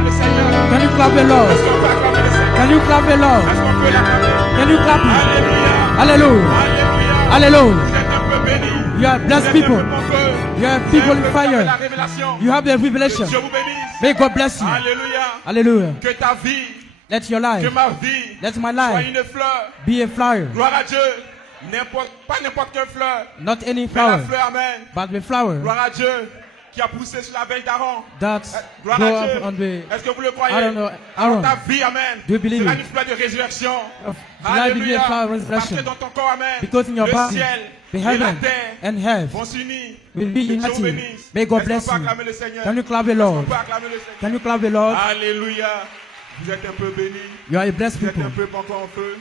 acclamer le Seigneur? Can you clap the Lord? Est-ce qu'on peut acclamer le Seigneur? Can you clap the Lord? Est-ce qu'on peut l'acclamer? Can you clap him? Alléluia. Hallelujah. Alléluia. Hallelujah. Vous êtes un peu bénis. You are Vous blessed êtes people. un peu mon feu. You are Vous people êtes in un peu avec la fire. révélation. You have the Que revelation. Dieu vous bénisse. May God bless you. Alléluia. Hallelujah. Que ta vie, Let your que life, ma vie let my soit life une fleur. be a flower. Gloire à Dieu. Pas n'importe quelle fleur. Not any Mais la flower, fleur, amen. but the flower Gloire à Dieu qui a poussé sur la veille d'Aaron. that Gloire grow à up Dieu. on the Est-ce que vous le croyez? I don't know, Alors Aaron. ta vie, amen. Do you believe sera it? une fleur de résurrection. Of life be Alléluia. a flower of Parce que resurrection. dans ton corps, amen. Because in your le body, ciel the et la heaven terre and heaven vont s'unir. will be Que Dieu vous united. bénisse. May God Est-ce bless qu'on peut you. acclamer le Seigneur? Can you clap the On Lord? peut acclamer le Seigneur. Can you clap the Lord? Alléluia. Vous êtes un peu bénis. You are a blessed Vous êtes people, un peu encore en feu.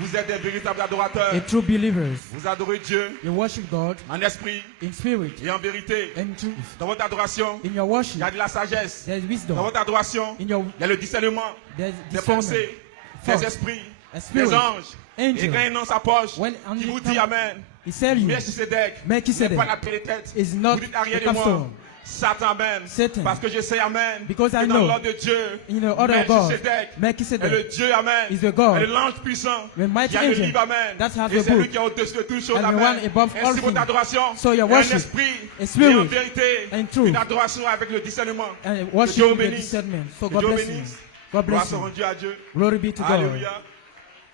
Vous êtes des véritables adorateurs. a true believers. Vous adorez Dieu You worship God en esprit in spirit et en vérité. and truth. Dans votre adoration, In your il worship, y a de la sagesse. there is Dans wisdom. votre adoration, In your il y a le discernement there is des discernment, pensées, thoughts, des esprits, a spirit, des anges. Et angel. quand il est dans sa poche, When qui vous come- dit Amen. He said you, Melchisedec n'est Melchizedek pas la tête tête. is not Vous dites arrière the de moi. capstone. Satan, Amen. Satan. Parce que je sais, Amen. Because que I dans know l'ordre de Dieu, in the order of God, Melchisedec est le Melchizedek Dieu, Amen. is the God, est l'ange puissant. the mighty qui a le angel livre, Amen. that has Et the c'est lui book, qui est au-dessus de toutes choses, and the Amen. one above all Ainsi votre things. adoration So your est un worship, esprit a spirit, et en vérité, and truth. une adoration avec le discernement. and Que worship Dieu vous with the bénisse. discernment. So Que God Dieu bless you. bénisse. God Gloire bless soit you. rendue à Dieu. Glory be to God. Alléluia.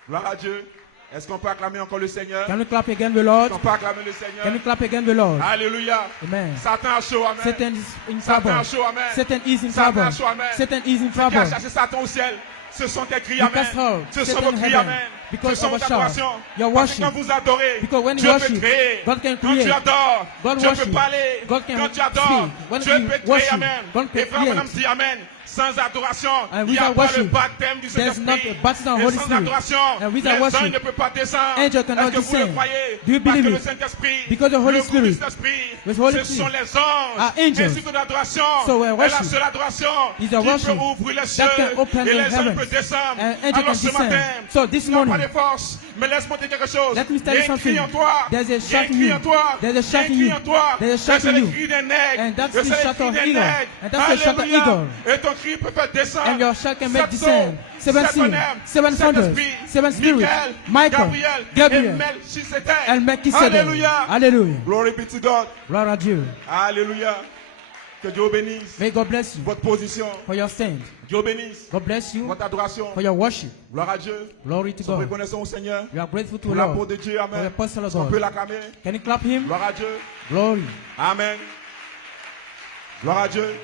Gloire à Dieu. Est-ce qu'on peut acclamer encore le Seigneur? Can we clap again the Lord? Est-ce qu'on peut acclamer le Seigneur? Can we clap again the Lord? Alléluia. Amen. Satan a chaud, Amen. Satan is in Satan trouble. a chaud, Amen. Satan is in Satan trouble. a chaud, Amen. Satan is in Qui a trouble. chassé Satan au ciel? Ce sont tes cris, You Amen. cast out Ce sont Satan vos in cris, heaven Amen. because Ce sont of votre a shout. adoration. Your Parce que worship. quand vous adorez, Because when you Dieu peut worship, créer. God can Quand tu create. adores, God Dieu peut worship. parler. God can Quand tu adores, speak. When Dieu you peut créer, worship, Amen. God can Et frère Madame create. dit Amen. Sans adoration, And il n'y a without pas le worship, baptême du there's not Saint-Esprit. a baptism of Et Holy sans Spirit. adoration, And les without anges worship, ne peuvent pas descendre. angel cannot Est-ce que vous le descend. croyez? Do you Parce believe que le it? Saint-Esprit, Because the Holy le groupe du Spirit, Saint-Esprit, with Holy ce Spirit, sont les anges. are angels. Ainsi que l'adoration So when est la worship seule adoration is qui a peut worship ouvrir les cieux that can open et the les anges heavens. peuvent descendre. And angel Alors can ce descend. matin, So this tu n'as pas morning, de force, mais laisse-moi te dire quelque chose. let me Il tell y you a un cri something. en toi. There's a Il y a un shout in cri you. en toi. There's a Il y a shout un in cri you. en toi. There's a Et shout c'est in le you. cri d'un nègre. And that's Et the c'est le shout cri of d'un eagle. nègre. And that's the shout of Alléluia. eagle. Et ton cri peut faire descendre. And your shout can make sept descend. sceaux, 7 sept seals, bonhommes, 7 sept thunders, esprits, 7 spirits, Michael, Gabriel, Gabriel, et Melchisedec. and Melchizedek. Alléluia. Hallelujah. Glory be to God. Gloire à Dieu. Alléluia. Que Dieu bénisse May God bless you votre position. for your stand. Dieu bénisse God bless you votre adoration. for your worship. Gloire à Dieu. Glory to Nous God. reconnaissons au Seigneur We are grateful to pour the l'amour Lord de Dieu. for the Amen. apostle of On peut God. l'acclamer. Can you clap him? Gloire à Dieu. Glory. Amen. Gloire à Dieu.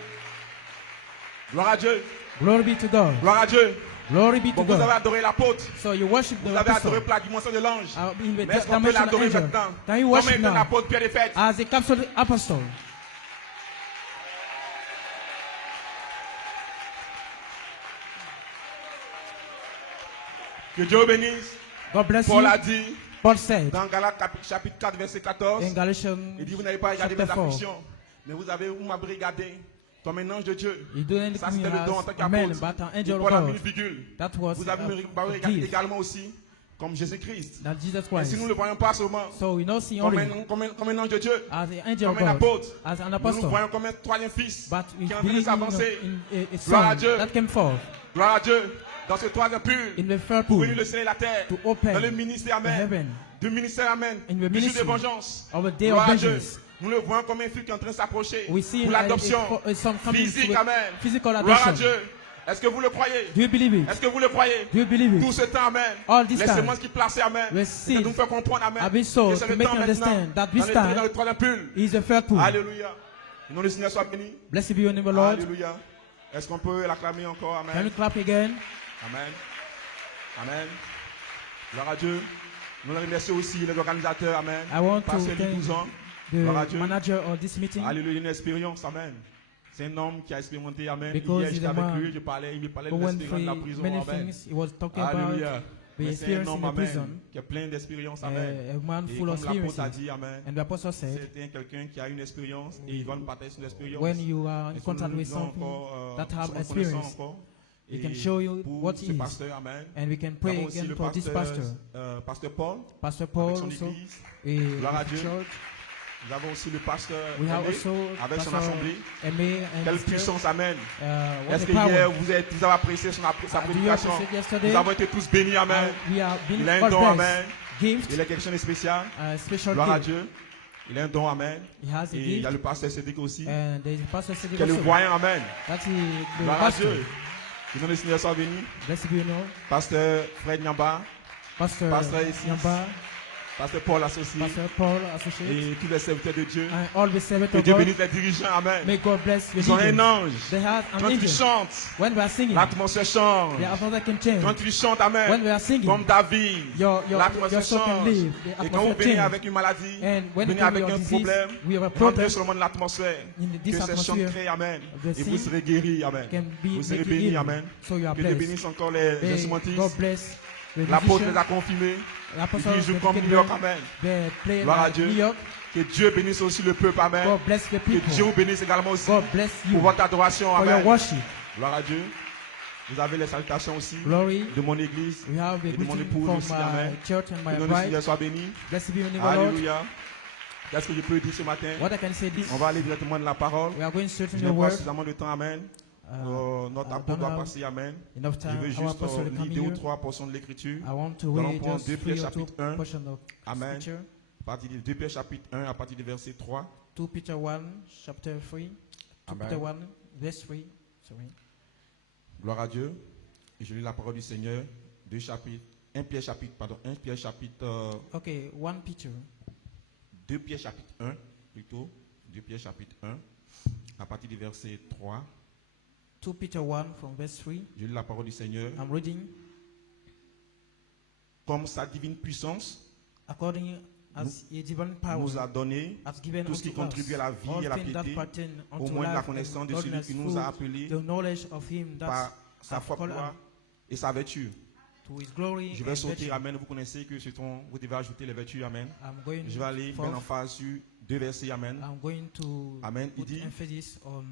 Gloire à Dieu. Glory be to God. Gloire à Dieu. Glory be to Bon, vous avez God. adoré l'apôtre. So you worship the Vous avez adoré apostle. la dimension de l'ange. In the Mais est-ce qu'on peut dimension of l'adorer angel. maintenant? Can you Comme worship était now l'apôtre Pierre des Fêtes. as a capsule apostle? Que Dieu bénisse. God bless Paul you. a dit Paul said dans Galates chapitre 4 verset 14. in Galatians Il dit vous n'avez pas regardé mes chapter 4, afflictions, mais vous m'avez regardé comme un ange de Dieu. he didn't Ça look c'était me le don en tant as a man, qu'apôtre. but an Et angel of Paul a mis une God. virgule. That was Vous avez me a regardé gift également aussi comme Jésus-Christ. that Jesus Et si Christ. nous ne le voyons pas seulement So we not see comme only comme un ange de Dieu, as an angel of comme un God, apôtre, as an nous nous apostle, voyons comme un troisième fils but we qui est en train de believe s'avancer. in a Gloire à son Dieu. that came forth Gloire à Dieu. Dans ce troisième pull, in the third pour pool venir le ciel et la terre, to open dans le ministère, the Amen, heaven du ministère, Amen, in the du jour de ministry vengeance. of a day Gloire of à Dieu. vengeance. Nous le voyons comme un fils qui est en train de s'approcher We see pour l'adoption a son coming physique, to Amen. physical Gloire à adoption. Dieu. Est-ce que vous le croyez? Do you believe it? Est-ce que vous le croyez? Do you believe Tout it? ce temps, Amen. All this Les time, semences qui plaçaient, Amen. we C'est de see nous faire comprendre, Amen. a bit so que c'est to le make temps you maintenant. understand that this Dans time le troisième pull. is the third pool. Alléluia. Le nom du Seigneur soit béni. Blessed be your name, Lord. Alléluia. Est-ce qu'on peut l'acclamer encore? Can you Amen. clap again? Amen. Amen. Gloire à Dieu. Nous remercions aussi les organisateurs. Amen. I want to Pasteur thank 12 ans. Gloire à the Dieu. manager of this meeting Alléluia, une expérience. Amen. C'est un homme qui a expérimenté. Amen. Because Hier, he's j'étais a avec man lui. Il me parlait de who went l'expérience de la through prison. many Amen. things. He was talking Alléluia. about the Mais c'est un experience in homme, the Amen, prison. qui a plein d'expériences. Amen. A man Et full comme of l'apôtre a experiences. dit, Amen, And the apostle said, c'est quelqu'un qui a une expérience et il va nous partager son expérience. when you are in Et contact nous with disons something encore, that nous have sommes reconnaissants experience, encore. he Et can show you pour what ce he is. pasteur, Amen. And we can Nous pray avons aussi again le for this pastor, pasteur Paul, Pastor Paul avec son also, église. Gloire à a Dieu. church. Nous avons aussi le pasteur We have Aimé also avec son Pastor assemblée. Aimé and Quelle his church. puissance, amen. What Est-ce a que hier, power. vous avez apprécié sa Do you prédication? appreciate yesterday? Nous avons été tous bénis, amen. We are being Il a un God don, blessed. amen. Gift, Il a quelque chose de spécial. special Gloire à gift. Dieu. Il a un don, amen. He has a Et il y a gift. le pasteur Cédric aussi. And there is a pastor sitting Qui est le also. voyant, amen. That's the Gloire à pastor. Dieu. Que le nom du Seigneur soit béni. Blessed be you know. Pasteur Fred Nyamba. Pastor Pastor ici. Yamba, Pasteur Paul associé. Pastor Paul, associate, Et tous les serviteurs de Dieu. and all the servants Que of Dieu God. bénisse les dirigeants, amen. May God bless the Ils ont un leaders. ange. They have an Quand ils angel. chantent, When we are singing, l'atmosphère change. the atmosphere can change. Quand tu chantes, amen. When we are singing, Comme David, your l'atmosphère soul can change. live. The Et quand vous atmosphere venez change. avec une maladie, And when venez you come avec with un your disease, problème, we have a rentrez problem. sur le monde de l'atmosphère. In this Que ces chants atmosphere, créent, amen. the Et vous sea serez guéris, amen. can be Vous serez make bénis, healing. amen. So you are Que Dieu blessed. bénisse encore les May instrumentistes. God bless the L'apôtre musicians. les a confirmés. L'apôtre Ils jouent they comme can New York, play- amen. they play Gloire à like Dieu. New York. Que Dieu bénisse aussi le peuple, amen. God bless the Que people. Dieu vous bénisse également aussi God bless you pour votre adoration, for your amen. worship. Gloire à Dieu. Vous avez les salutations aussi Glory. de mon église. We have a Et de mon greeting épouse from aussi, my amen. church and Que my le nom du bride. Seigneur soit béni. Blessed be your name, O Lord. Alléluia. Qu'est-ce que je peux dire ce matin? What I can say this, On va aller directement de la parole. we are going straight Je to n'ai your pas word. suffisamment de temps, amen. Notre I apôtre don't va have passer, amen. enough Je time. veux Our juste apostle lire coming 2 ou here. 3 portions de l'écriture. I want to Nous allons read prendre just 2 Pierre 3 or 2 chapitre 1. portions of Amen. scripture. À partir de 2 Pierre chapitre 1 à partir du verset 3. 2 Peter 1, chapter 3. 2 Amen. Peter 1, verse 3. Sorry. Gloire à Dieu. Et je lis la parole du Seigneur. 1 Pierre chapitre, pardon, 1 Pierre chapitre, Okay, 1 Peter. 2 Pierre chapitre 1, plutôt. 2 Pierre chapitre 1, à partir du verset 3. 2 Peter 1 from verse 3. Je lis la parole du Seigneur. I'm reading. Comme sa divine puissance According as a divine power nous a donné has given tout ce qui unto contribue à la vie us et à la all things that piété, pertain au unto moins de la life connaissance and de celui godliness qui nous a through appelés the knowledge of him that par sa hath foi called et sa vertu. to his glory Je vais and sauter, virtue. amen. Vous connaissez que vous devez ajouter les vertus, amen. I'm going Je vais aller forth. mettre en phase sur 2 versets, amen. I'm going to Amen. Il put dit, emphasis on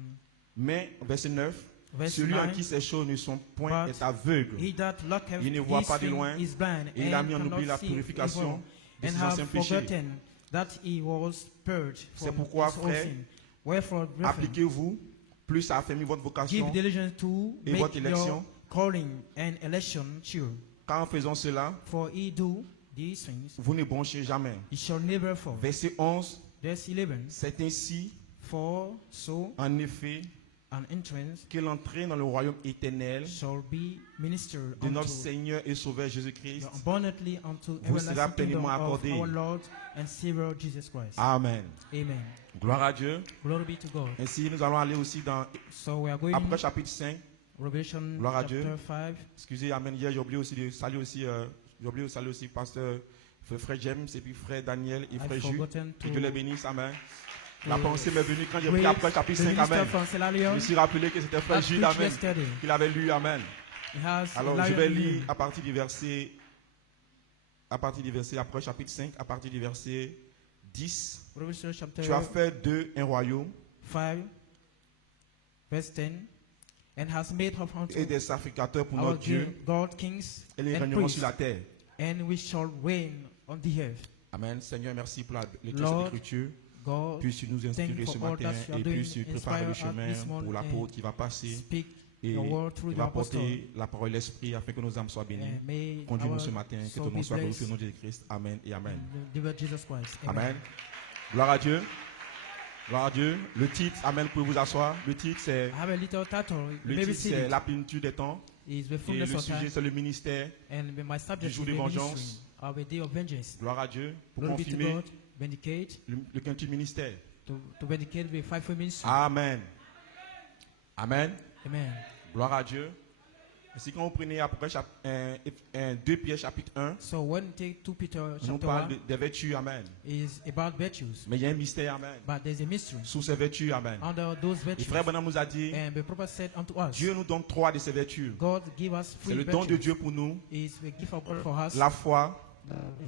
mais, verset 9, verse celui en 9. qui ces choses ne sont point But est aveugle. He that looketh Il ne voit his pas de thing loin, is blind et il a and mis en oubli cannot la see purification de evil, ses and have anciens péchés. forgotten that he was purged C'est from pourquoi, his own frères, sin. Wherefore, brethren, Appliquez-vous plus à affermir votre vocation, give diligence to et make votre élection. your calling and election sure. car en faisant cela, For he do these things, vous ne branchez jamais. he shall never fall. Verset 11, Verse 11. c'est ainsi, For so en effet, an entrance que l'entrée dans le royaume éternel shall be ministered de notre unto Seigneur et Sauveur Jésus-Christ abundantly unto vous sera everlasting kingdom pleinement of accordé. our Lord and Savior Jesus Christ. Amen. Amen. Gloire à Dieu. Glory be to God. Ainsi, nous allons aller aussi dans So we are going après chapitre 5. Revelation Gloire à Dieu. chapter 5. Excusez, amen. Hier, j'ai oublié aussi de saluer aussi, pasteur frère James et puis frère Daniel et I've frère Jules. forgotten Que Dieu les to bénisse, amen. La to pensée m'est venue quand j'ai pris greet après chapitre the 5, minister amen. from Je Selalion me suis rappelé que c'était frère that Gilles, preached amen, yesterday. qu'il avait lu, amen. He has a Alors, je lion vais in lire him. à partir du verset, après chapitre 5, à partir du verset 10. Revelation chapter Tu as fait d'eux un royaume 5, verse 10. And has made of unto et des sacrificateurs pour our notre Dieu, God kings et les and régneront priests, sur la terre. and we shall reign on the earth. Amen. Seigneur, merci pour la lecture de Lord, cette écriture. God, Puisses-tu nous inspirer thank you ce for all matin that you are et doing. puisses-tu préparer le Inspire us chemin this morning pour l'apôtre qui va passer speak et your word through qui the va apostle. porter la parole et l'esprit afin que nos âmes soient bénies. And may Conduis-nous our ce matin, que soul ton nom be soit glorifié au blessed nom de Jésus-Christ. Amen et Amen. in the name of Jesus Christ. Amen. Gloire à Dieu. Gloire à Dieu. Le titre, Amen, pouvez vous asseoir. Le titre, c'est I have a little title. le Maybe titre, see c'est it. la plénitude des temps. Is the Et fullness le of sujet, time. c'est le ministère. And my subject jour is the de ministry vengeance. of a day of vengeance. Gloire à Dieu. Pour Glory be to confirmer God. Vindicate. le quintuple ministère. To vindicate the fivefold ministry. Amen. Amen. Amen. Gloire à Dieu. Ainsi, quand vous prenez après 2 Pierre chapitre 1, So when you take 2 Peter on nous chapter parle 1, des vertus. Amen. is about virtues. Mais il y a un mystère. Amen. But there's a mystery Sous ces vertus. Amen. under those Et virtues. frère Branham nous a dit, And the prophet said unto us, Dieu nous donne 3 de ces vertus. God give us C'est free le don de virtues. Dieu pour nous. Is the gift of God for us. La foi,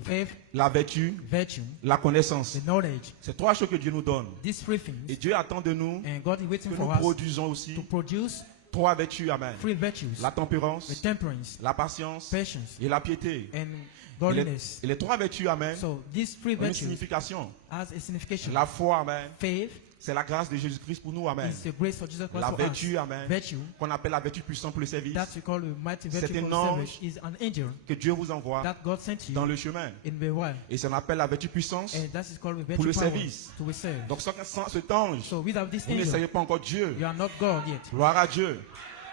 Faith, la vertu, virtue, la connaissance. the knowledge. C'est 3 choses que Dieu nous donne. These three Et things. Dieu attend de nous And God is que waiting nous for us produisons aussi to produce 3 vertus, amen. 3 virtues: La tempérance, the temperance, la patience patience, et la piété. and Et godliness. les 3 vertus, amen, So these 3 ont une virtues signification. has a signification. La foi, amen, Faith c'est la grâce de Jésus-Christ pour nous, amen. is the grace of Jesus Christ La for vertu, us. amen, Virtue, qu'on appelle la vertu puissante pour le service, that we call the mighty virtue C'est for un the ange service, is an angel que Dieu vous envoie that God sent you dans le chemin. in the world, Et ça appelle la vertu puissance. and that is called the Pour le virtue power service. to serve. Donc sans cet ange, So without this vous angel, n'essayez pas encore Dieu. you are not God yet, Gloire à Dieu.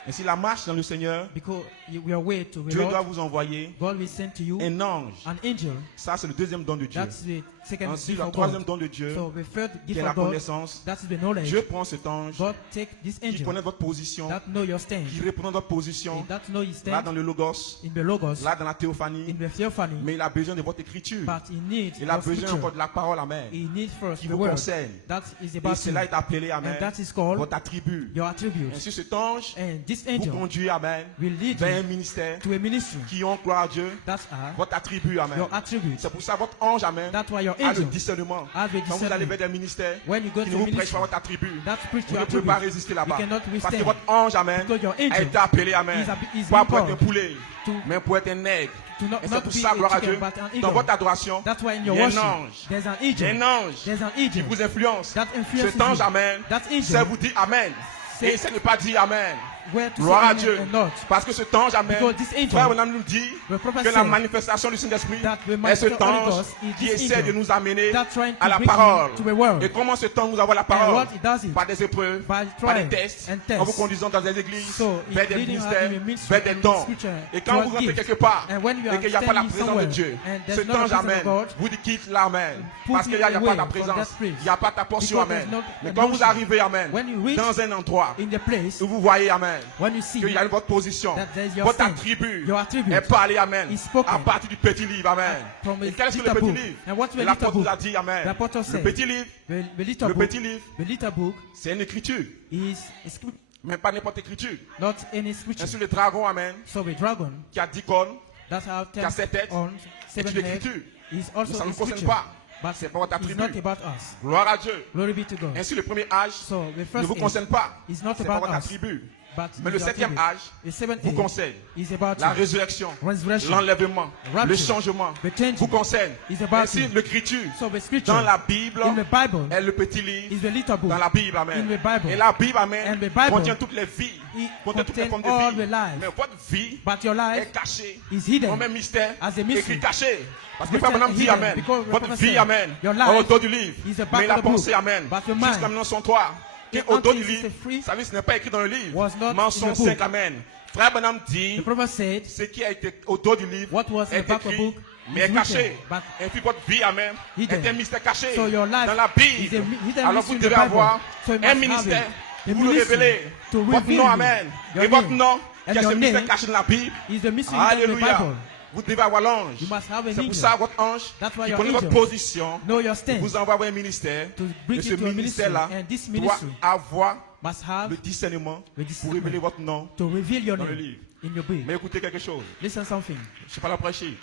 Ainsi la marche dans le Seigneur, because we are way to the Dieu doit Lord. vous envoyer God will send to you un ange. an angel. Ça, c'est le deuxième don de Dieu. That's the second Ensuite, gift le of troisième God. don de Dieu, So the third qui gift est la of God, connaissance. that is the knowledge. Dieu prend cet ange God take this qui angel connaît votre position, that know your stand, qui répond à votre position, and that know his là stand dans le Logos, in the Logos, là dans la théophanie. in the theophany, Mais il a besoin de votre écriture. but he needs Il a your besoin scripture. encore de la parole, amen. He needs first Qui the vous word. concerne. That is Et about cela you, est appelé, amen, and that is called votre attribut. your attributes. Ainsi, cet ange And this vous angel conduit, amen, will lead vers un you ministère to a ministry. qui ont, gloire à Dieu, That's votre attribut, amen. your attributes. C'est pour ça votre ange, amen, That's why your a le angel discernement. has the Quand vous allez discernment. vers des ministères When you go qui to ne a vous prêchent pas ministry, votre attribut, that preach vous your ne pouvez pas attributes. résister You là-bas. cannot Parce withstand. que votre ange, amen, Because your a angel été appelé, amen, is pas being pour être un called poulet, to- mais pour être un nègre. to not, Et c'est not pour be ça, a gloire à chicken, Dieu, but an dans eagle. votre adoration, That's why in il your y a un worship, ange. there's an Il y a angel. un ange There's an qui angel vous influence. that influences Cet ange, you. amen, That angel ça vous dit amen. says- Et ça ne pas dit amen. where to Gloire à say Dieu. amen and not. Parce que cet ange, amen, Because this angel, frère Branham nous dit the prophet que la said manifestation du Saint-Esprit that the est manifestation cet of the Holy ange Ghost is qui this essaie de angel nous amener that trying to à la bring you parole. to the word. Et comment cet ange nous envoie la And parole? what it does it? Par des épreuves, By par des trials tests, and tests. en vous conduisant dans des églises, So, vers des leading us ministères, in a ministry vers des and dons. scripture Et quand towards vous rentrez gifts. quelque part And when you et qu'il n'y a pas la are présence de standing Dieu, somewhere and there's cet not the ange, presence of amen, God, vous dit quitte là, amen. put Parce qu'il n'y a you pas away ta from présence, that place. il n'y a pas ta portion, Because amen. there's not Mais a quand vous motion. arrivez, amen, When you reach dans un endroit in the place, où vous voyez, amen, when you see qu'il y a votre position, that there's your votre stand, attribut your attribute est parlé, amen, is spoken à partir du petit livre, amen. from a Et quel est le little petit book. livre? And what's the Et little l'apôtre nous book? a dit, amen, The apostle le said, petit livre, the little le book, petit livre, the little book c'est une écriture, is a script, mais pas n'importe écriture. not any scripture. Ainsi le dragon, amen, So the dragon qui a 10 cornes, that have qui a 7 têtes, on c'est 7 une heads écriture. is Mais also ça a ne nous concerne scripture. pas. But C'est pas votre it's not attribut. about us. Gloire à Dieu. Glory be to God. Ainsi le premier âge So the ne first vous age concerne pas. is not C'est pas about votre us. attribut. But Mais le your septième attribute. âge The seventh vous age concerne. is about La you. résurrection, Resurrection. l'enlèvement, Rapture. le changement The changing vous concerne. is about Ainsi you. l'écriture So the scripture dans la Bible in the Bible est le petit livre is the little book. dans la Bible, amen. In the Bible. Et la Bible, amen, And the Bible contient toutes les vies, it contient toutes les formes contains all de the vie. life. Mais votre vie But your life est cachée is hidden comme un mystère, as a mystery. écrit caché. Parce que Written Frère Branham dit, hidden, amen, because votre the vie, prophet amen, said, your est life au dos du livre. is the back Mais of la the book. pensée, amen, But your mind, jusqu'à maintenant son toit, qui est the au dos du until livre, it's free, ça veut dire ce n'est pas écrit dans le livre. was not in Mensonge the book. 5, amen. Frère Branham dit, The prophet said, ce qui a été au dos du livre what was in est the back of the écrit, book mais is est caché. written, but Et puis votre vie, amen, hidden. est un mystère caché So your life dans la is Bible. a hidden Alors mystery vous in the devez Bible. avoir So you un must ministère have it. pour vous le ministry révéler. to Votre reveal nom, you. amen. Your Et votre name. nom, qui And est ce your mystère name caché dans la Bible. is the mystery in the Alléluia. Bible. Vous devez avoir l'ange. You must have an C'est pour angel. ça votre ange That's why qui your connaît votre angel position know your il stand vous envoie vers un ministère. to Et bring ce you to a ministry. ministère-là And this doit ministry avoir must have le discernement the pour discernment révéler votre nom to reveal your dans le name livre. in your book. Mais écoutez quelque chose. Listen something. Je ne suis pas là pour prêcher.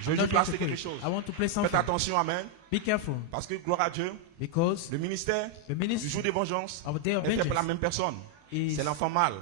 Je veux Not juste going to placer quelque preach. chose. I want to play Faites something. attention, amen. Be careful, Parce que, gloire à Dieu, because le ministère the du ministry jour des vengeances of the day of est fait par la vengeance même personne. is C'est l'enfant mâle.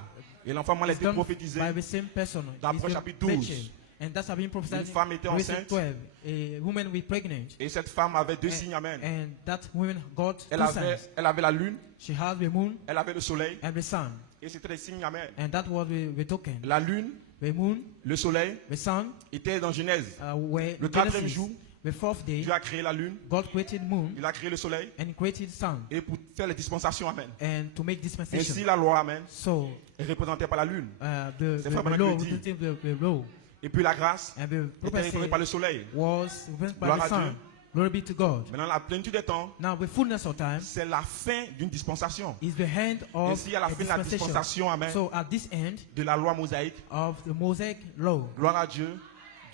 Et l'enfant mâle a été done prophétisé. by the same person. Dans It's Apôtre the chapitre 12. Rachel. And that's been prophesied Une femme était in Revelation enceinte. 12. A woman with pregnant. Et cette femme avait deux signes, amen. And that woman got Elle two avait, signs. elle avait la lune, She had the moon elle avait le soleil. and the sun. Et c'était des signes, amen. And that was the token. La lune, The moon, le soleil, the sun, était dans Genèse. were Le quatrième Genesis. jour, The fourth day, Dieu a créé la lune, God created moon il a créé le soleil. and created sun. Et pour faire les dispensations, amen. And to make dispensation. Ainsi, la loi, amen, So est représentée par la lune. the Frère Branham law, le dit. the law, Et puis la grâce and the était prophet représentée par le soleil. was represented by Gloire the à sun. Dieu. Glory be to God. Maintenant, la plénitude des temps, Now, the fullness of time c'est la fin d'une dispensation. is the end of Ainsi, à la a fin de la dispensation. dispensation, amen, So, at this end de la loi mosaïque, of the Mosaic law, gloire à Dieu,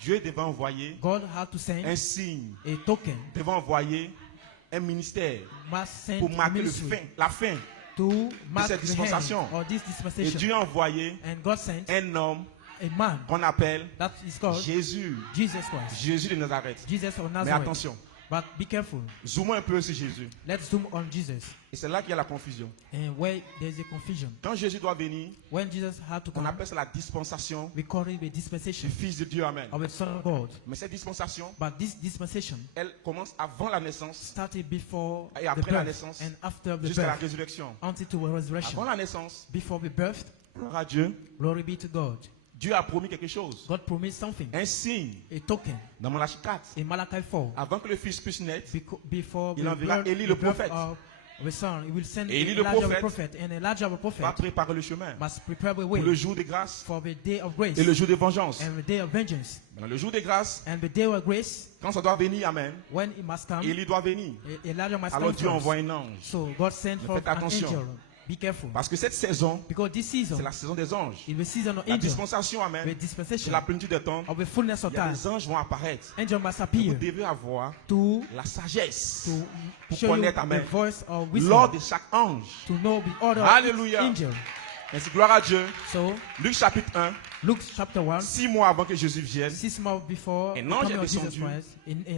Dieu devait envoyer God had to send un signe, a token, devait envoyer un ministère must send pour a marquer le ministry fin, la fin. to mark cette the dispensation. end of this Et dispensation. Dieu a envoyé And God sent un homme a man qu'on appelle that is called Jésus. Jesus Christ. Jésus de Nazareth. Jesus of Mais Nazareth. attention, But be careful. Zoomons un peu sur Jésus. Let's zoom on Jesus. Et c'est là qu'il y a la confusion. And where there's a confusion. Quand Jésus doit venir, When Jesus had to on come, appelle ça la dispensation we call it the du dispensation Fils de Dieu. Amen. of the Son of God. Mais cette dispensation, But this dispensation elle commence avant la naissance started before et the après la birth naissance and after the jusqu'à la birth résurrection. until to resurrection. Avant la naissance, Before the birth, gloire à Dieu, glory be to God. Dieu a promis quelque chose. God promised something, Un signe a token dans Malachie 4. in Malachi 4. Avant que le Fils puisse naître, Before Il the enverra birth, Élie the le birth prophète. of the Son, he will send Et Élie le Elijah the prophète prophet, and Elijah the va prophet préparer le chemin must prepare the pour way le jour des grâces for the day of grace et le jour de vengeance. and the day of vengeance. Dans le jour des grâces, And the day of grace, quand ça doit venir, amen, when it must come, Élie doit venir. Elijah must Alors come Dieu first. envoie un ange. So God sent Mais forth faites an attention. angel. Be careful. Parce que cette saison, Because this season c'est la saison des anges. is the season of La angels. dispensation, The amen, c'est dispensation la plénitude des temps. of the fullness of Il y a time. des anges vont apparaître. Angel must Vous appear devez avoir to la sagesse pour show you connaître, the amen, voice of wisdom, l'ordre de chaque ange. to know the order Alléluia. of each angel. Ainsi, gloire à Dieu. So, Luc chapitre 1, Luke chapter 1, 6 mois avant que Jésus vienne, 6 months before the Un ange coming est of Jesus descendu Christ,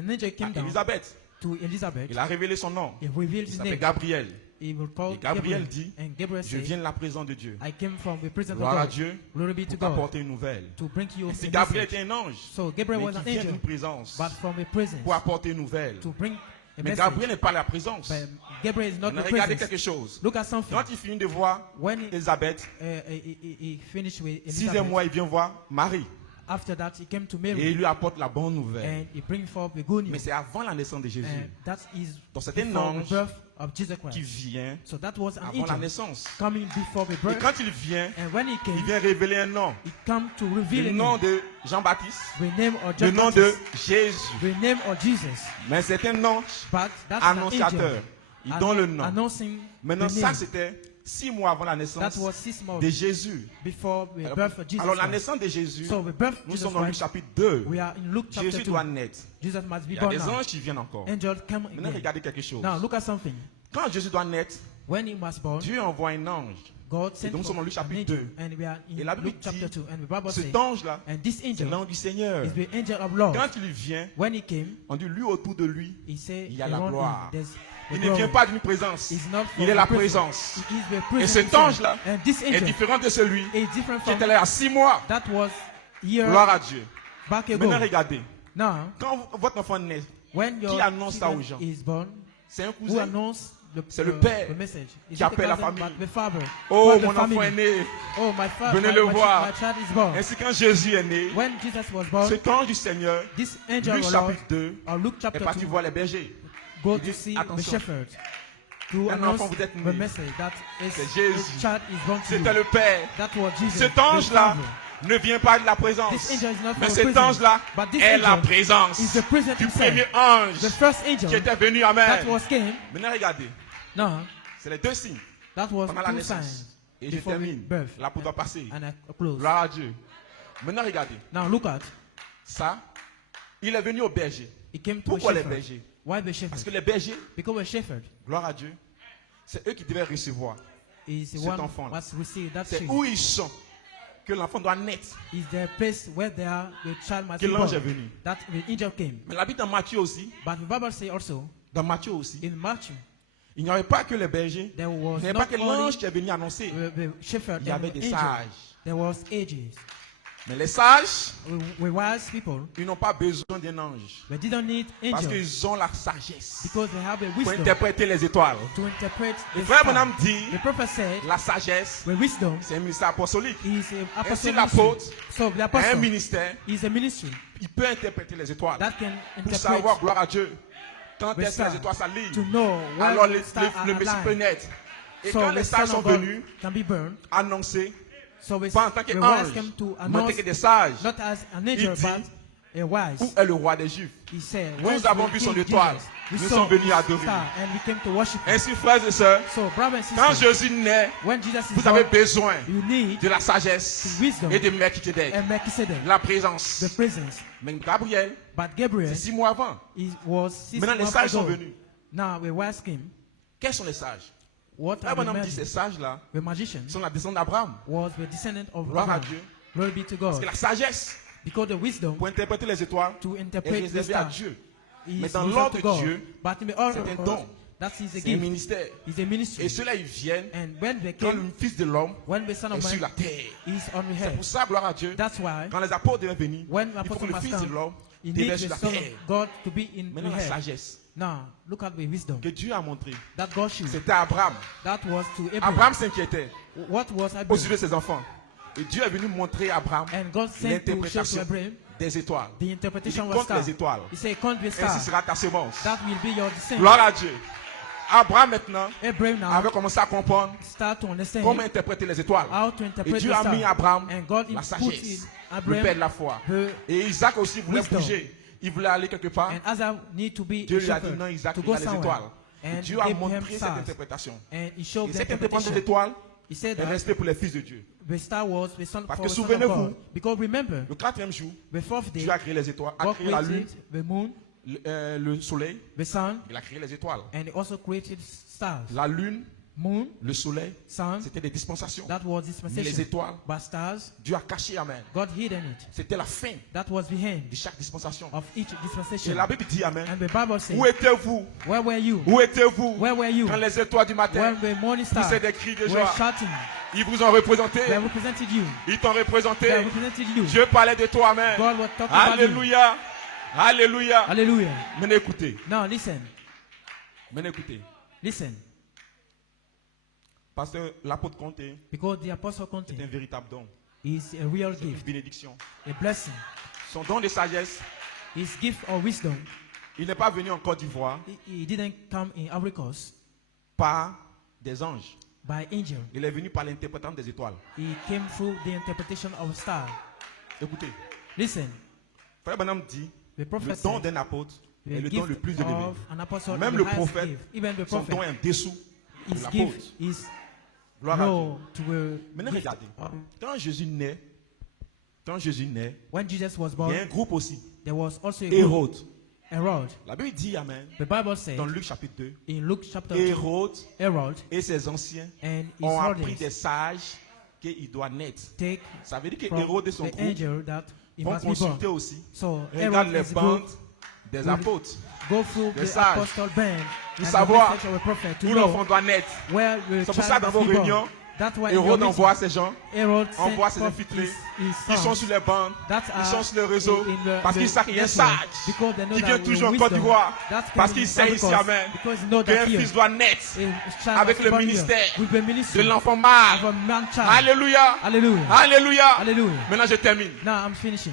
an angel came à down Élisabeth. to Elizabeth. Il a révélé son nom. He revealed Il his s'appelle name. Gabriel. He will call Et Gabriel Gabriel. dit, And Gabriel Je said, viens de la présence de Dieu I came from the presence of Gloire à God. Dieu Glory be to pour God. t'apporter une nouvelle. To bring you Ainsi, a Gabriel message. était un ange, So Gabriel mais was an qui vient angel, d'une présence but from a presence pour apporter une nouvelle. to bring a Mais message. Gabriel n'est pas la présence. But Gabriel is not On a the regardé presence. quelque chose. Look at something. Quand il finit de voir When Élisabeth, he finished with 6e Elizabeth, mois, il vient voir Marie. after that he came to Et Mary il lui apporte la bonne nouvelle. and he bring forth the good Mais news. c'est avant la naissance de Jésus. And that is Donc c'est un before the ange birth of Jesus qui Christ. vient So that was an avant la angel naissance. coming before the Et birth. quand il vient, And when he il came, vient révéler un nom. he came to reveal Le a nom name. de Jean-Baptiste. The name of Le John nom de Baptist. Jésus. The name of Jesus. Mais c'est un ange But that's an annonciateur. angel Il donne le nom. announcing Maintenant, the ça name. c'était 6 mois avant la That naissance was 6 months de Jésus. before the Alors, birth of Jesus alors, la Christ. naissance de Jésus, So the birth of nous Jesus sommes dans Luc Christ, chapitre 2. we are in Luke chapter Jésus 2. doit naître. Jesus must be Il y a born des now. anges qui viennent encore. Angel come Maintenant, again. regardez quelque chose. Now look at something. Quand Jésus doit naître, When he was born, Dieu envoie un ange. God Et sent donc, nous sommes dans forth Luc an chapitre angel, 2. and we are Et in la Bible Luke chapter dit, 2, and the Bible says, cet ange-là, and this c'est angel l'ange du Seigneur. is the angel of Lord. Quand il vient, When he came, on dit lui autour de lui, he said, il y a la around gloire. him, there's the il ne glory. vient pas d'une présence. He's not from Il est la the presence. présence. He is the Et presence cet himself. ange-là And this est angel différent de celui is different qui from était là à 6 mois. that was year Gloire à Dieu. back ago. Maintenant, regardez. Now, Quand votre enfant naît, when your Qui annonce ça aux children gens? is born, c'est un who cousin. announce C'est le père the message? Is qui it the appelle la cousin, famille. but the father? Oh, Not the mon enfant family. est né. Oh, Venez le voir. my child is born. Ainsi, quand Jésus est né, When Jesus was born, cet ange du Seigneur, this angel Luc of the Lord, chapitre 2, or Luke est chapter parti 2, voir les bergers. go Il to dit, see the attention. shepherd to Un announce enfant vous êtes the né. message that is C'est Jésus. a child is born to C'était you. le Père. That was Jesus. Cet the ange-là Father. ne vient pas de la présence. This angel is not Mais from cet prison, ange-là but this est la angel présence is the presence du himself. premier ange The first angel qui était venu. that Amen. was came, Maintenant, regardez. no, C'est les deux signes that was pendant la two naissance. signs Et je before the termine. birth. Là, pour doit passer. And I close. Gloire à Dieu. Maintenant, regardez. Now look at, Ça, il est venu au berger. he came to Pourquoi a les shepherd. bergers? Why the shepherd? Parce que les bergers, Because a shepherd gloire à Dieu, c'est eux qui devaient recevoir. is the Cet one enfant-là. was received that C'est tree. où ils sont que l'enfant doit naître. Is the place where they are, the child must Que be l'ange est born. venu. That the angel came. Mais la Bible dans Matthieu aussi, But the Bible says also, dans Matthieu aussi, in Matthew, il n'y avait pas que les bergers, there il was n'y avait not pas que only l'ange qui est venu annoncer. the shepherd Il y and avait the des angel. sages. There was ages. Mais les sages, We wise people, ils n'ont pas besoin d'un ange. they didn't need Parce angels qu'ils ont la sagesse because they have a pour wisdom interpréter les étoiles. to interpret Le the frère star. Branham dit, The prophet said, la sagesse, the wisdom c'est un ministère apostolique. is a Ainsi, apostolic l'apôtre ministry. So the Un apostle ministère, is a ministry il peut interpréter les étoiles. that can Pour interpret savoir, gloire à Dieu, quand the est-ce que star les étoiles s'alignent. to know Alors where le, the stars le are Messie peut aligned. naître. Et So quand the les sages son sont of God venus can be burned. annoncer, So we, pas en tant the wise qu'ange, came to mais en announce, tant que des sages, not as an il angel, dit, but a wise. où est le roi des Juifs? He said, Nous "Where's avons the vu son King étoile. Jesus? We Nous saw sommes venus his adorer. star and we came to worship him." Ainsi, frères et sœurs, So, brothers and quand sisters, Jésus naît, when Jesus is vous avez born, besoin you need de la sagesse wisdom et de Melchizedek, and Melchizedek, la présence. the presence. Mais Gabriel, But Gabriel c'est 6 mois avant. was 6 Maintenant, les months sages sont ago. venus. Now, the wise came. Quels sont les sages? What are Abraham the dit ces magic? sages-là The magicians sont la descendance d'Abraham. was the descendant of Gloire à Abraham. Dieu. Glory be to Parce God. que la sagesse Because the wisdom pour interpréter les étoiles to est interpret the réservée à star Dieu. He Mais is dans user l'ordre to de God. Dieu, But in the order c'est un of don. God, that is a c'est un gift. ministère. It's a ministry. Et ceux-là, ils viennent And when they quand came, le Fils de l'homme when the Son est of sur la Man terre. is on the C'est head. pour ça, gloire à Dieu, That's why quand les apôtres devaient venir, when il faut que Apostle le must Fils de come, l'homme he déverse needs sur the la Son of terre. God to be in Maintenant, the la head. sagesse Now, look at the wisdom que Dieu a montrée, that God showed. c'était Abraham. That was to Abraham. Abraham s'inquiétait What was au Abraham? sujet de ses enfants. Et Dieu est venu montrer à Abraham And God sent to show to l'interprétation Abraham des étoiles. the Il dit, interpretation of compte star. les étoiles. He said, count the Ainsi star. sera ta sémence. That will be your descent. Gloire à Dieu. Abraham maintenant Abraham now avait commencé à comprendre start to understand comment interpréter les étoiles. how to Et interpret Dieu the a star. mis à Abraham And God la put sagesse, in le père de Abraham la foi. the Et Isaac aussi voulait wisdom. bouger. Il voulait aller quelque part. and Isaac need to be Dieu a lui a dit shepherd non, Isaac, to il go a les somewhere. étoiles. Et And Dieu a Abraham montré cette stars. interprétation. And he showed Et the cette interprétation des interpretation. étoiles He said est that restée pour les fils de Dieu. the star was the son, Parce for que the son of souvenez-vous, God. Because remember, Le quatrième jour, the fourth day, Dieu a créé les étoiles, a God créé la lune, created the moon, le soleil, the sun, il a créé les étoiles. and he also created stars. La lune, Moon, le soleil, sun, c'était des dispensations. that was Mais les dispensation. étoiles, But stars, Dieu a caché, amen. God hidden it. C'était la fin That was the end de chaque dispensation. of each Et dispensation. la Bible dit, amen. And the Bible says, Où étiez-vous? where were you? Où étiez-vous? Where were you? Quand les étoiles du matin When the morning stars poussaient des cris de were joie. shouting, Ils vous ont représenté. they represented you. Ils t'ont représenté. They represented you. Dieu parlait de toi, amen. God was talking about you. Alléluia. Alléluia. Hallelujah. Maintenant écoutez. Now listen. Maintenant écoutez. Listen. Parce que l'apôtre Comté Because the apostle est un content véritable don. is a real C'est une gift, bénédiction. a blessing. Son don de sagesse, His gift of wisdom, il n'est pas venu en Côte d'Ivoire he didn't come in Ivory Coast par des anges. by angel. Il est venu par l'interprétation des étoiles. He came through the interpretation of star. Écoutez. Listen, Frère Branham dit, the prophet le don said, d'un apôtre the est le don gift le plus élevé. of an apostle Même is le the highest prophète, gift. Even the son don prophet, est en dessous de his l'apôtre. gift is Gloire à Dieu. low to a Maintenant gift. regardez. Quand Jésus naît, When Jesus was il born, y a un groupe aussi. there was also a group, Hérode. Herod. La Bible dit, amen, The Bible said dans Luc chapitre 2, in Luke chapter 2, Hérode Herod et ses anciens and his ont appris des elders sages qu'il doit naître. take Ça veut dire que from Hérode et son the groupe angel that he vont must be born. consulter aussi. So Regarde Herod les is bandes go, des will apôtres. go through des the sages, apostle band pour and savoir the message of a prophet to où know l'enfant doit naître. where the C'est pour ça child dans must vos be born. réunions, That's why in your Hérode meeting, envoie ces gens, Herod sent envoie ses forth infiltrés. his Ils sont sons sur les bandes, that ils are sont sur le réseau, in the- parce the qu'ils savent qu'il y a un network, sage because they know qui that vient with toujours en wisdom, Côte d'Ivoire, that parce came qu'il in sait Ivory ici, Coast, amen, because you know qu'un that here, fils doit naître a child avec must le be born here ministère with the ministry de l'enfant of mâle. a man child. Alléluia. Hallelujah. Alléluia. Hallelujah. Maintenant, je termine. Now I'm finishing.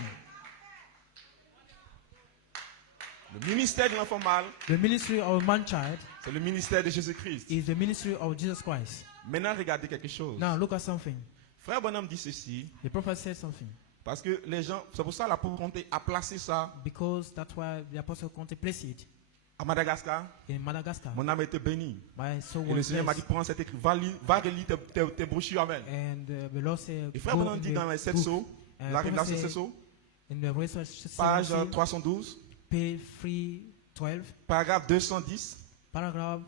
Le ministère de l'enfant mâle, The ministry of man child c'est le ministère de Jésus-Christ. is the ministry of Jesus Christ. Maintenant, regardez quelque chose. Now look at something. Frère Bonhomme dit ceci, The prophet said something. parce que les gens, c'est pour ça que l'apôtre Comté a placé ça Because that's why the apostle Conte placed it à Madagascar. in Madagascar. Mon âme était bénie. My soul Et le was Seigneur m'a dit, blessed. prends cet écrit, va relire tes brochures, amen. And the Lord said, Et frère go Bonhomme in dit the dans les 7 book, sceaux, and la prophet révélation said 7 sceaux, in the Revelation page 17, 312, page 312, paragraphe 210. paragraph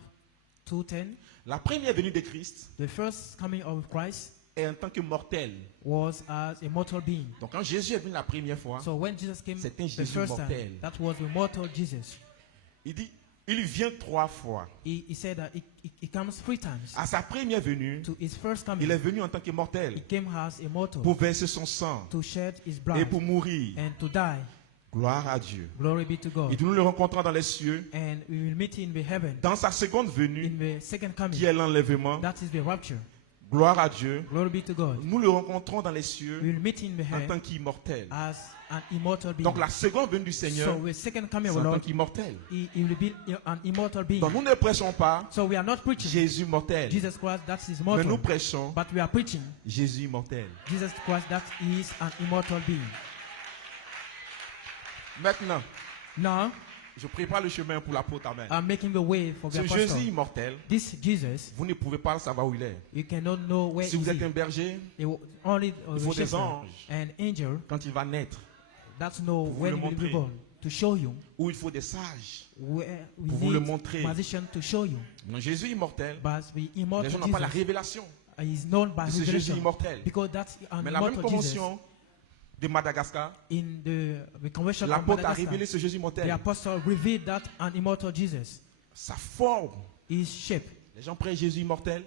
210, La première venue de Christ the first coming of Christ est en tant que mortel. was as a mortal being. Donc quand Jésus est venu la première fois, So when Jesus came C'est un the Jésus first mortel. time, that was the mortal Jesus. il dit, il vient 3 fois. He said that he comes 3 times. À sa première venue, To his first il coming, est venu en tant que mortel he came as a mortal pour verser son sang to shed his et blood pour mourir. and to die. Gloire à Dieu. Glory be to Et God. nous le rencontrons dans les cieux, And we will meet in the heaven dans sa seconde venue, in the second qui coming. est l'enlèvement. That is the rapture. Gloire à Dieu. Glory be to God. Nous le rencontrons dans les cieux We will meet in the en heaven tant qu'immortel. as an immortal being. Donc la seconde venue du So Seigneur, the second coming c'est of en the tant Lord, qu'immortel. he will be an immortal being. Donc nous ne prêchons pas So we are not preaching Jésus mortel, Jesus Christ, that is mais nous mortal. prêchons But we are preaching Jésus immortel. Jesus Christ, that is an immortal being. Maintenant, Now, je prépare le chemin pour l'apôtre. Amen. I'm making the way for the Ce Jésus apostle. immortel, This Jesus, vous ne pouvez pas savoir où il est. you cannot know where Si vous is êtes he. un berger, Only il faut the des shepherd, anges. an angel quand il va naître, that know vous when le he will be montrer. born to show you. ou il faut des sages. Where we Pour vous le need montrer. magician to show you. Non, Jésus immortel, But the les immortal gens n'ont pas la Jesus révélation is known by de ce Jésus revelation immortel. because that's an Mais la même immortal Jesus. convention de Madagascar, in the conversion of l'apôtre a Madagascar, révélé ce Jésus the immortel. apostle revealed that an immortal Jesus, Sa forme. his shape. Les gens prennent Jésus immortel.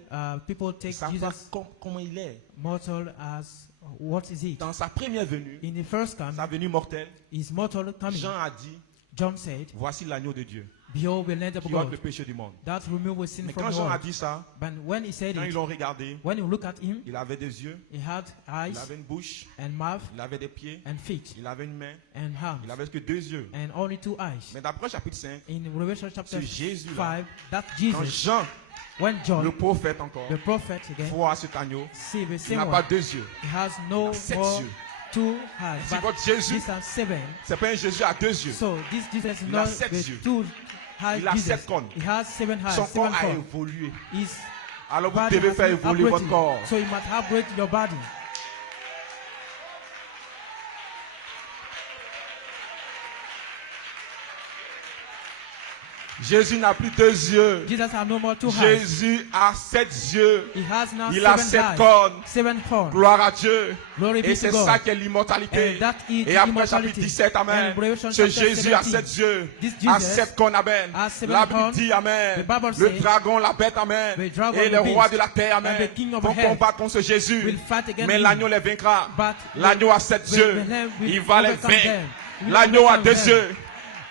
People Ils take ne savent pas Jesus comment il est. mortal as what is it? Dans sa première venue, In the first come, sa venue mortelle, is mortal coming. Jean a dit, John said, voici l'agneau de Dieu behold the Lamb of qui ôte God le péché du monde. that remove sin Mais from quand the Jean a world. dit ça, But when he said quand ils it, l'ont regardé, when you look at him, il avait des yeux, he had il eyes avait une bouche, and mouth il avait des pieds, and feet il avait une main, and il hands avait que 2 yeux. and only 2 eyes. Mais d'après chapitre 5, In Revelation chapter Ce Jésus-là, 5, that quand Jesus, Jean, when le John, prophète encore, the prophet again, voit cet agneau, see the il same n'a pas one, 2 yeux. he has no Il a 7 more yeux. 2 eyes, Si but votre Jésus, these are 7. c'est pas un Jésus à 2 yeux. So this Jesus is Il a not 7 the yeux. 2 eyes Il a Jesus. 7 cornes. He has 7 eyes, Son 7 corps a cornes. évolué. His Alors vous body devez has faire been évoluer votre upgraded. corps. So you must upgrade your body. Jésus n'a plus 2 yeux. Jesus has no more 2 eyes. Jésus a 7 yeux. He has now Il a 7 7 eyes, cornes. 7 cornes. Gloire à Dieu. Glory be Et to c'est God. ça qui est l'immortalité. And that is Et the après immortality. chapitre 17, Amen. And Revelation Ce chapter Jésus a 17. 7 yeux. This A Jesus 7 cornes, Amen. has 7 La Bible cornes. dit, Amen. The Bible Le says, dragon, la bête, Amen. the dragon, Et the le roi beast, de la terre, Amen. and the king of Vont hell combattre contre ce Jésus. will fight against Mais him. l'agneau les vaincra. But L'agneau a 7 the yeux. Lamb will Il va les overcome vaincre. them. He will L'agneau a overcome 2 them. yeux.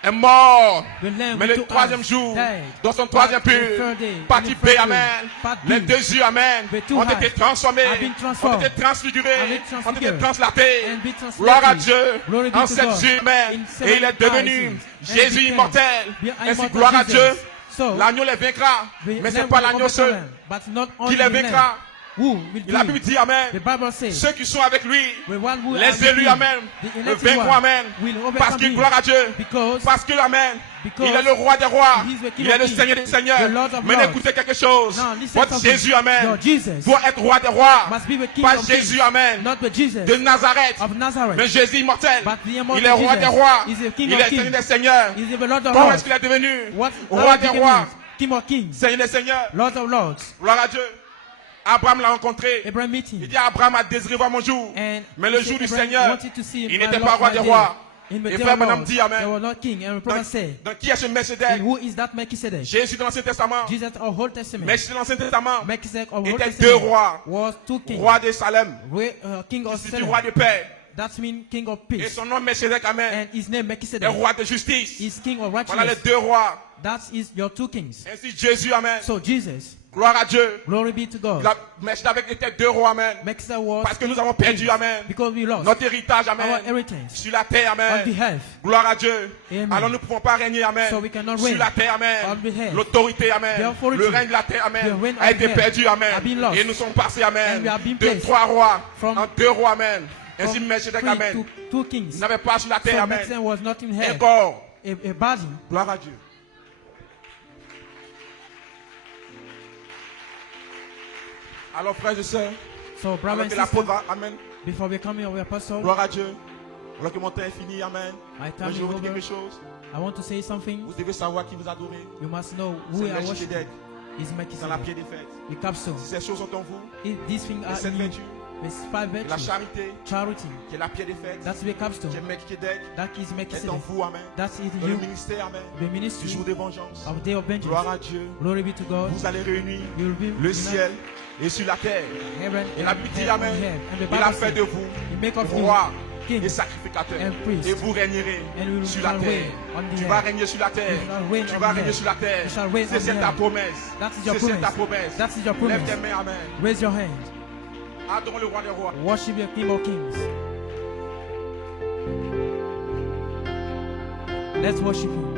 Est mort. The Lamb Mais with le 2 troisième eyes jour, died. dans son But troisième the pur, third day, partie in the B, first day, Amen. part B, Les 2 yeux, Amen, the 2 ont été eyes transformés, have been ont transformed, été transfigurés, have been ont été transfigured, translatés. and be translated. Gloire à Dieu. Glory be En to 7 God. yeux, Amen. In Et 7 il est devenu eyes, Jésus and immortel. became Ainsi, immortal gloire à Jesus. Dieu. So, L'agneau les vaincra. the Mais ce n'est Lamb pas will l'agneau overcome seul them, but not qui only les the vaincra. Lamb. Who will La do Bible it? dit, Amen. The Bible says, Ceux qui sont avec lui, the one who are les with élus, him, Amen, the le elected vaincront, one, Amen. will overcome Parce qu'il, him. gloire à Dieu, Because parce que, Amen, Because il est le roi des rois, he is the King il est of le kings, Seigneur des seigneurs. the Lord of Mais lords. écoutez quelque chose, Now, listen votre something. Jésus, Amen, Your Jesus doit être roi des rois, must be the King pas of Jésus, kings, Amen, not the Jesus de Nazareth, of Nazareth, mais Jésus immortel. but the immortal Il est roi Jesus des rois, is the King il of est kings. Seigneur des seigneurs. He is the Lord of Comment lords. est-ce qu'il est devenu What roi des became rois, him? King of kings, Seigneur des seigneurs? Lord of lords. Gloire à Dieu. Abraham l'a rencontré. Abraham meet him. Il dit, Abraham a désiré voir mon jour. And Mais le he jour said du Abraham Seigneur, wanted to see il my n'était Lord pas roi my des day. rois. In the Et day frère of Branham Lord, dit, Amen. there was not king. And the prophet said, Dans qui est ce and Melchizedek? who is that Melchizedek? Jésus de l'Ancien Testament. Jesus of Old Testament. Melchizedek de l'Ancien Testament Melchizedek of Old était Testament 2 rois. was 2 kings. Roi de Salem, King of c'est du Salem. roi de paix. That means king of Et peace. son nom Melchizedek, Amen, And his name est Melchizedek roi de justice. is king of Voilà les righteousness. 2 rois. That is your 2 kings. Ainsi Jésus, Amen. So Jesus, Gloire à Dieu. glory be to God. Melchizedek était 2 rois, Amen. Melchizedek was Parce que nous avons perdu, kings Amen, because we lost notre héritage, our Amen, inheritance sur la terre, on Amen. the earth. Gloire à Dieu. Amen. Alors nous ne pouvons pas régner, Amen, So we cannot sur reign la terre, Amen. on the earth. L'autorité, Amen. The authority, Le règne de la terre, the Amen, reign a of été the earth perdu, Amen. have been lost. Et nous sommes passés, Amen, And we have been de placed 3 rois from- en 2 rois, Amen. Ainsi From Melchizedek, 3 Amen, to 2 kings. il n'avait pas sur la terre, So Amen, Melchizedek was not in un hell. corps. A body. Gloire à Dieu. Alors, frères et sœurs, So brother alors and que sister, l'apôtre va, Amen, before becoming of the apostle, gloire à Dieu, alors que mon temps est fini, Amen, my mais time je is vais vous dire over. quelque chose. I want to say something. Vous devez savoir qui vous adorez. You must know who C'est I worship Melchizedek, is dans la Melchizedek, pied des fêtes. the capstone. Si ces choses sont en vous, If these things les are 7 in you, vertus, there's 5 et la virtues. charité, Charity, qui est la pied des fêtes, that's the qui capstone. est Melchizedek, That is est en Melchizedek. vous, Amen. That is Dans le you, ministère, Amen, the du ministry jour de vengeance. of day of Gloire vengeance. à Dieu. Glory be to God. Vous allez réunir You will be le united, ciel et sur la terre. heaven Et la and Bible dit, earth on Amen, earth. And the il a Bible fait says, de vous He make of you roi king et sacrificateur. and priest. Et vous régnerez And you sur la shall terre. reign on the Tu earth. vas régner sur la terre. You shall reign Tu on vas the régner earth. sur la terre. You shall reign C'est on c'est the ta earth. promesse. That is your C'est ta promise. promesse. That is your Lève promise. tes mains, Amen. Raise your hand. Adorons le roi des rois. Worship your King of Kings. Let's worship Him.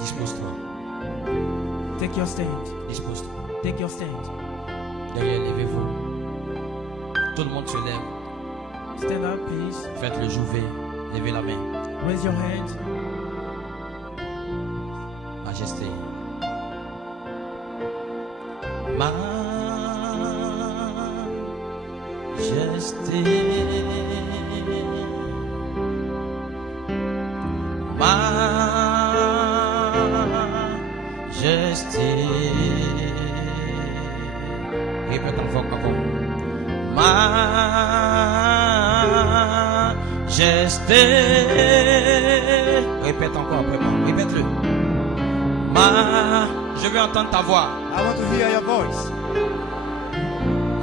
Dispose-toi. Take your stand. Dispose-toi. Take your stand. Derrière, levez-vous. Tout le monde se lève. Stand up, please. Faites le jouvet. Levez la main. Raise your hand. Majesté. Majesté. majesté. Répète encore. Majesté. Répète encore après moi. Répète-le. Je veux entendre ta voix. I want to hear your voice.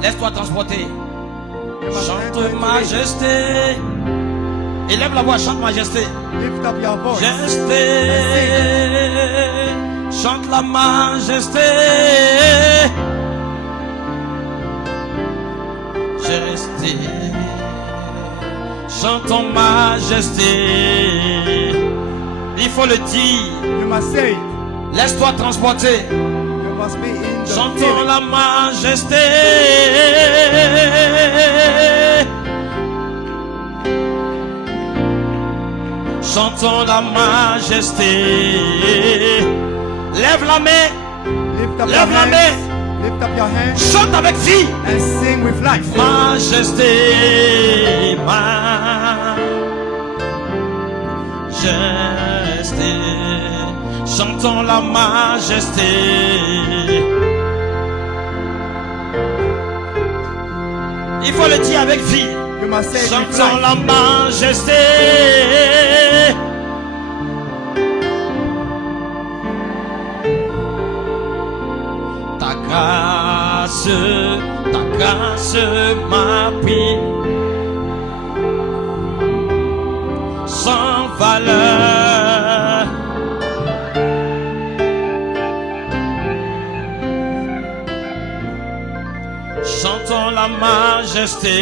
Laisse-toi transporter. You must enter Chante into majesté. Élève la voix, chante majesté. it. Lift up your voice. Majesté. Chante la majesté. Majesté. Chantons majesté. Il faut le dire. You must say it. Laisse-toi transporter. You must be in the Chantons feeling. la majesté. Chantons la majesté. Lève la main. Lift up Lève your la main. hands. Lift up your hands Chante avec vie. and sing with life. Majesté. Majesté. Chantons la majesté. Il faut le dire avec vie. You must say it with Chantons life. la majesté. Ta grâce m'a pris sans valeur. Chantons la majesté.